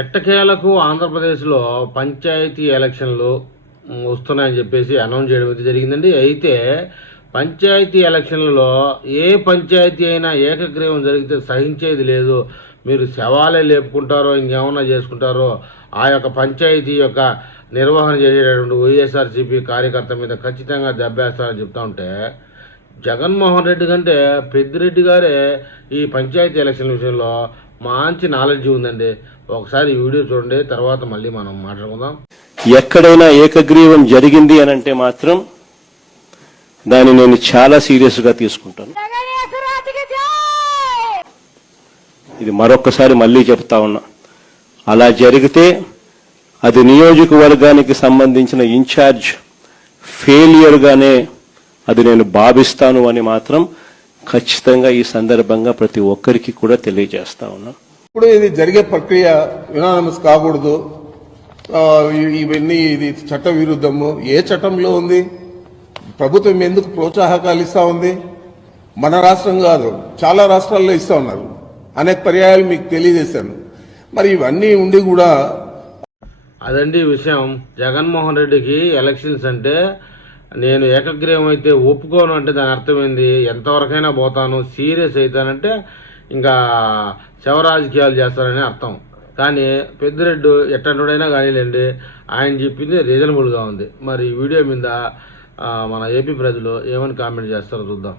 ఎట్టకేలకు ఆంధ్రప్రదేశ్లో పంచాయతీ ఎలక్షన్లు వస్తున్నాయని చెప్పేసి అనౌన్స్ చేయడం అయితే జరిగిందండి. అయితే పంచాయతీ ఎలక్షన్లలో ఏ పంచాయతీ అయినా ఏకగ్రీవం జరిగితే సహించేది లేదు. మీరు శవాలే లేపుకుంటారో ఇంకేమన్నా చేసుకుంటారో ఆ యొక్క పంచాయతీ యొక్క నిర్వహణ చేసేటటువంటి వైఎస్ఆర్సీపీ కార్యకర్త మీద ఖచ్చితంగా దెబ్బేస్తారని చెప్తా ఉంటే, జగన్మోహన్ రెడ్డి కంటే పెద్దిరెడ్డి గారే ఈ పంచాయతీ ఎలక్షన్ విషయంలో మంచి నాలెడ్జ్ ఉందండి. ఒకసారి ఈ వీడియో చూడండి, తర్వాత మళ్ళీ మనం మాట్లాడుకుందాం. ఎక్కడైనా ఏకగ్రీవం జరిగింది అని అంటే మాత్రం దాన్ని నేను చాలా సీరియస్ గా తీసుకుంటాను. ఇది మరొక్కసారి మళ్ళీ చెప్తా ఉన్నా, అలా జరిగితే అది నియోజకవర్గానికి సంబంధించిన ఇన్ఛార్జ్ ఫెయిలియర్ గానే అది నేను భావిస్తాను అని మాత్రం ఖచ్చితంగా ఈ సందర్భంగా ప్రతి ఒక్కరికి కూడా తెలియజేస్తా ఉన్నా. ఇప్పుడు ఇది జరిగే ప్రక్రియ యునానిమస్ కాకూడదు, ఇవన్నీ ఇది చట్ట విరుద్ధము. ఏ చట్టంలో ఉంది? ప్రభుత్వం ఎందుకు ప్రోత్సాహకాలు ఇస్తా ఉంది? మన రాష్ట్రం కాదు, చాలా రాష్ట్రాల్లో ఇస్తా ఉన్నారు. అనేక పర్యాయాలు మీకు తెలియజేశాను. మరి ఇవన్నీ ఉండి కూడా అదండి విషయం. జగన్మోహన్ రెడ్డికి ఎలక్షన్స్ అంటే నేను ఏకగ్రీవం అయితే ఒప్పుకోను అంటే దాని అర్థమైంది, ఎంతవరకైనా పోతాను, సీరియస్ అవుతానంటే ఇంకా శవరాజకీయాలు చేస్తారని అర్థం. కానీ పెద్దిరెడ్డి ఎట్టంటుడైనా కానీలేండి, ఆయన చెప్పింది రీజనబుల్గా ఉంది. మరి ఈ వీడియో మీద మన ఏపీ ప్రజలు ఏమని కామెంట్ చేస్తారో చూద్దాం.